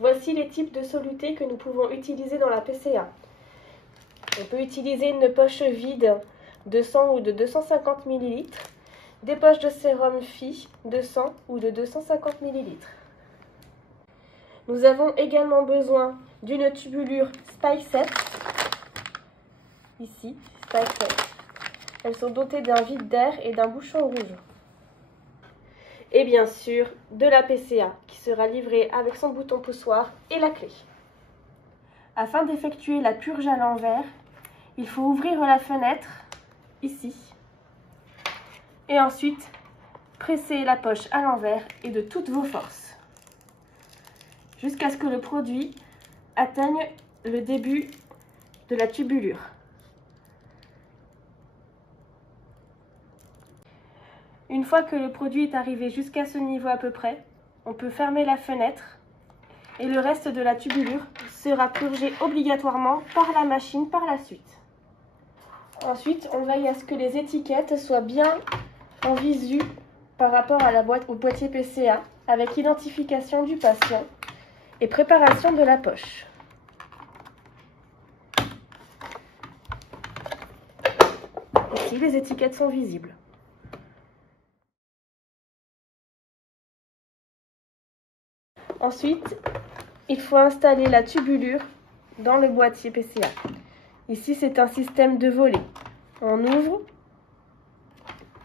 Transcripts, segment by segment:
Voici les types de solutés que nous pouvons utiliser dans la PCA. On peut utiliser une poche vide de 100 ou de 250 ml, des poches de sérum Phi de 100 ou de 250 ml. Nous avons également besoin d'une tubulure Spicet, ici, Spicet. Elles sont dotées d'un vide d'air et d'un bouchon rouge. Et bien sûr, de la PCA qui sera livrée avec son bouton poussoir et la clé. Afin d'effectuer la purge à l'envers, il faut ouvrir la fenêtre, ici, et ensuite presser la poche à l'envers et de toutes vos forces, jusqu'à ce que le produit atteigne le début de la tubulure. Une fois que le produit est arrivé jusqu'à ce niveau à peu près, on peut fermer la fenêtre et le reste de la tubulure sera purgé obligatoirement par la machine par la suite. Ensuite, on veille à ce que les étiquettes soient bien en visu par rapport à au boîtier PCA avec identification du patient et préparation de la poche. Ici, les étiquettes sont visibles. Ensuite, il faut installer la tubulure dans le boîtier PCA. Ici, c'est un système de volet. On ouvre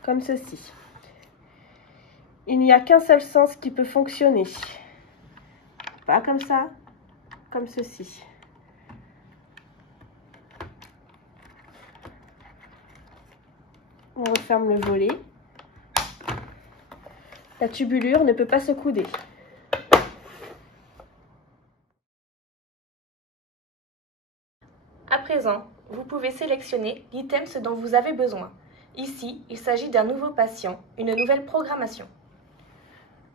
comme ceci. Il n'y a qu'un seul sens qui peut fonctionner. Pas comme ça, comme ceci. On referme le volet. La tubulure ne peut pas se couder. À présent, vous pouvez sélectionner l'item dont vous avez besoin. Ici, il s'agit d'un nouveau patient, une nouvelle programmation.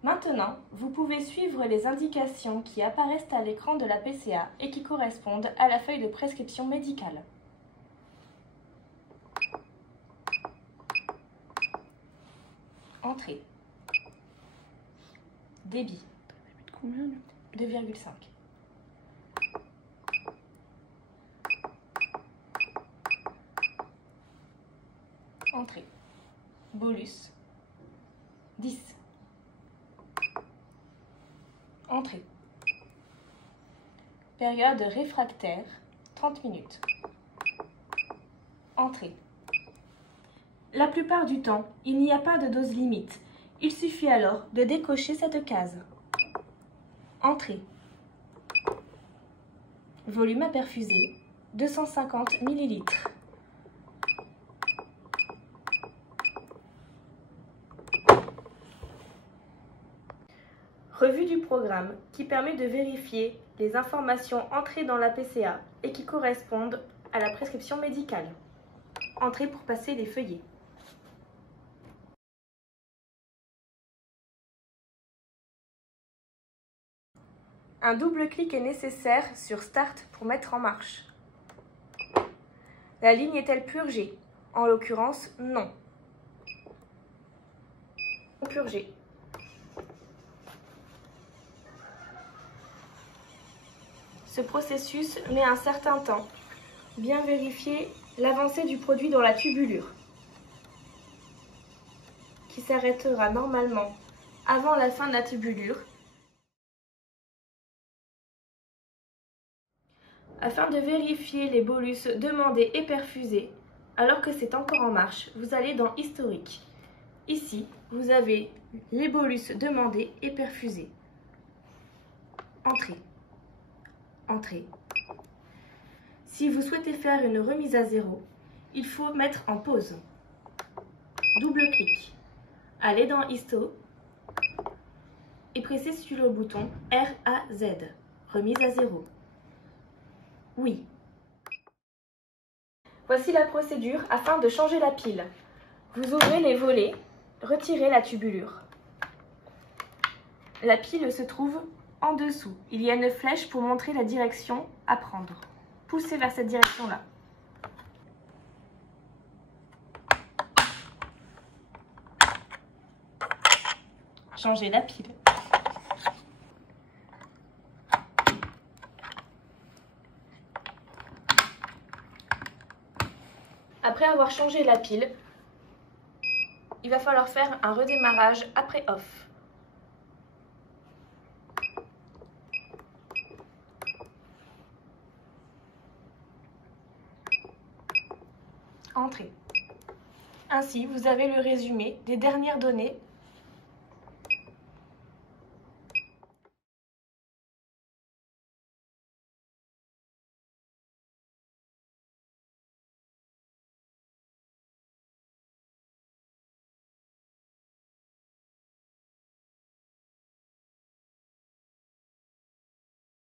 Maintenant, vous pouvez suivre les indications qui apparaissent à l'écran de la PCA et qui correspondent à la feuille de prescription médicale. Entrée. Débit. 2,5. Entrée. Bolus. 10. Entrée. Période réfractaire, 30 minutes. Entrée. La plupart du temps, il n'y a pas de dose limite. Il suffit alors de décocher cette case. Entrée. Volume à perfuser, 250 ml. Revue du programme qui permet de vérifier les informations entrées dans la PCA et qui correspondent à la prescription médicale. Entrée pour passer les feuillets. Un double clic est nécessaire sur Start pour mettre en marche. La ligne est-elle purgée? En l'occurrence, non. Purgée. Ce processus met un certain temps. Bien vérifier l'avancée du produit dans la tubulure, qui s'arrêtera normalement avant la fin de la tubulure. Afin de vérifier les bolus demandés et perfusés, alors que c'est encore en marche, vous allez dans Historique. Ici, vous avez les bolus demandés et perfusés. Entrée. Entrée. Si vous souhaitez faire une remise à zéro, il faut mettre en pause. Double clic. Allez dans Histo et pressez sur le bouton RAZ, remise à zéro. Oui. Voici la procédure afin de changer la pile. Vous ouvrez les volets, retirez la tubulure. La pile se trouve en dessous. Il y a une flèche pour montrer la direction à prendre. Poussez vers cette direction-là. Changez la pile. Après avoir changé la pile, il va falloir faire un redémarrage après off. Entrée. Ainsi, vous avez le résumé des dernières données